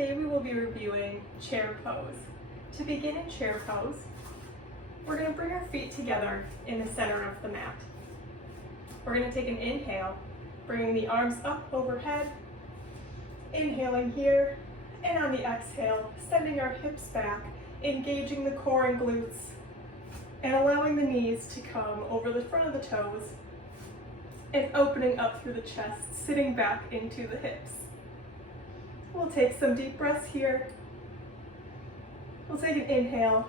Today we will be reviewing chair pose. To begin in chair pose, we're going to bring our feet together in the center of the mat. We're going to take an inhale, bringing the arms up overhead, inhaling here, and on the exhale, sending our hips back, engaging the core and glutes, and allowing the knees to come over the front of the toes, and opening up through the chest, sitting back into the hips. We'll take some deep breaths here. We'll take an inhale,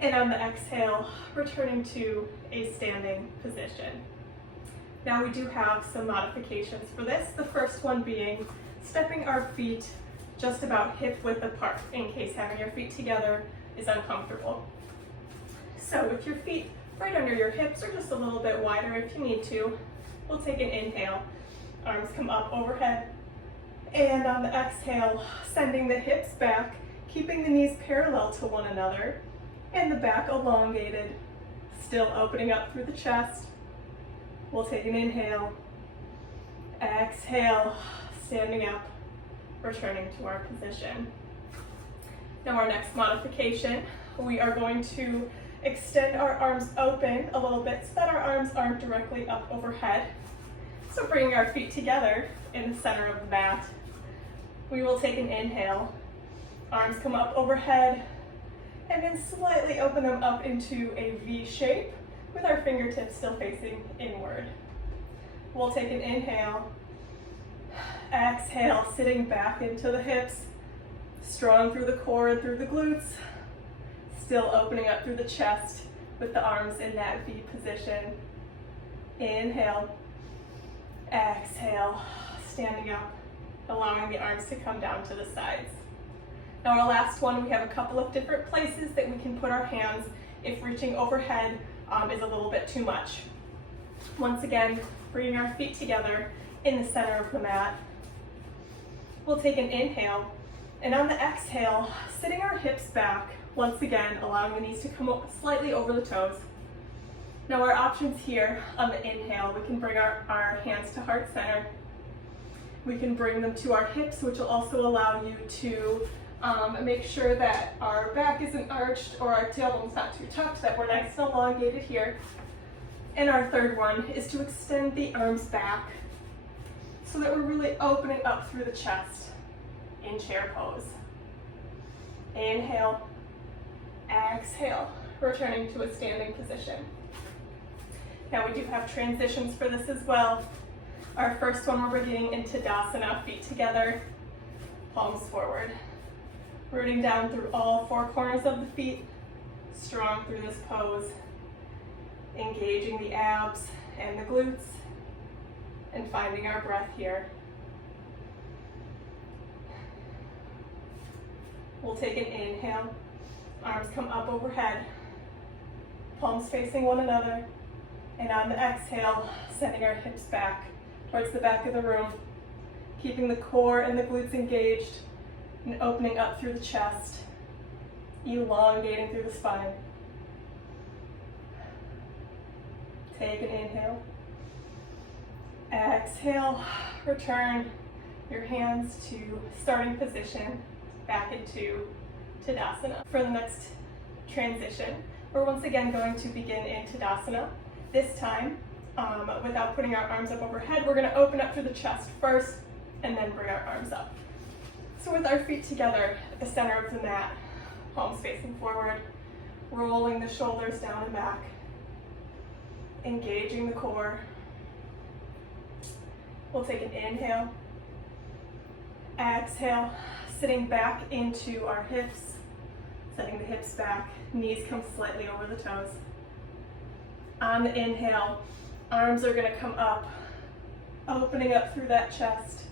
and on the exhale, returning to a standing position. Now we do have some modifications for this. The first one being stepping our feet just about hip width apart in case having your feet together is uncomfortable. So with your feet right under your hips or just a little bit wider if you need to, we'll take an inhale. Arms come up overhead. And on the exhale, sending the hips back, keeping the knees parallel to one another, and the back elongated, still opening up through the chest. We'll take an inhale, exhale, standing up, returning to our position. Now our next modification, we are going to extend our arms open a little bit so that our arms aren't directly up overhead. So bringing our feet together in the center of the mat, we will take an inhale, arms come up overhead, and then slightly open them up into a V shape with our fingertips still facing inward. We'll take an inhale, exhale, sitting back into the hips, strong through the core and through the glutes, still opening up through the chest with the arms in that V position. Inhale, exhale, standing up, allowing the arms to come down to the sides. Now our last one, we have a couple of different places that we can put our hands if reaching overhead is a little bit too much. Once again, bringing our feet together in the center of the mat. We'll take an inhale, and on the exhale, sitting our hips back, once again, allowing the knees to come up slightly over the toes. Now our options here on the inhale, we can bring our hands to heart center. We can bring them to our hips, which will also allow you to make sure that our back isn't arched or our tailbone's not too tucked, that we're nice and elongated here. And our third one is to extend the arms back so that we're really opening up through the chest in chair pose. Inhale, exhale, returning to a standing position. Now we do have transitions for this as well. Our first one, we're getting into Tadasana, feet together, palms forward. Rooting down through all four corners of the feet, strong through this pose, engaging the abs and the glutes, and finding our breath here. We'll take an inhale, arms come up overhead, palms facing one another, and on the exhale, sending our hips back towards the back of the room, keeping the core and the glutes engaged, and opening up through the chest, elongating through the spine. Take an inhale. Exhale, return your hands to starting position, back into Tadasana. For the next transition, we're once again going to begin in Tadasana. This time, without putting our arms up overhead, we're going to open up through the chest first and then bring our arms up. So with our feet together at the center of the mat, palms facing forward, rolling the shoulders down and back, engaging the core. We'll take an inhale, exhale, sitting back into our hips, setting the hips back, knees come slightly over the toes. On the inhale, arms are going to come up, opening up through that chest.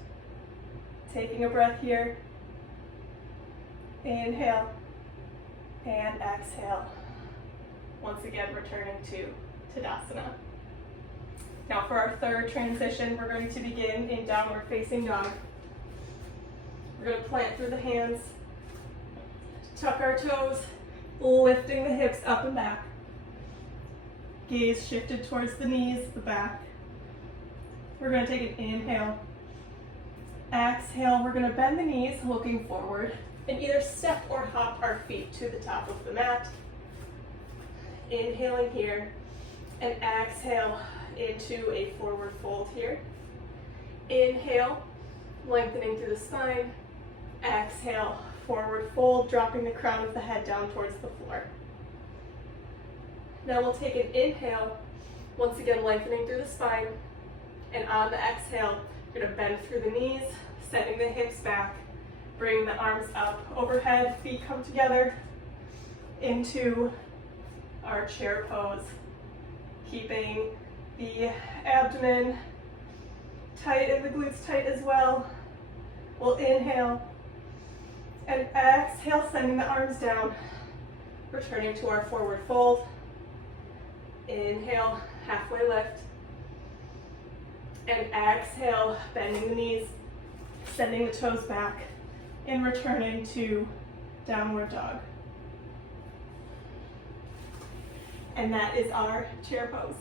Taking a breath here. Inhale and exhale. Once again, returning to Tadasana. Now for our third transition, we're going to begin in downward facing dog. We're going to plant through the hands, tuck our toes, lifting the hips up and back. Gaze shifted towards the knees, the back. We're going to take an inhale, exhale, we're gonna bend the knees looking forward and either step or hop our feet to the top of the mat. Inhaling here and exhale into a forward fold here. Inhale, lengthening through the spine. Exhale, forward fold, dropping the crown of the head down towards the floor. Now we'll take an inhale, once again lengthening through the spine, and on the exhale, you're gonna bend through the knees, sending the hips back, bringing the arms up overhead, feet come together into our chair pose, keeping the abdomen tight and the glutes tight as well. We'll inhale and exhale, sending the arms down, returning to our forward fold. Inhale, halfway lift, and exhale, bending the knees, sending the toes back, and returning to downward dog. And that is our chair pose.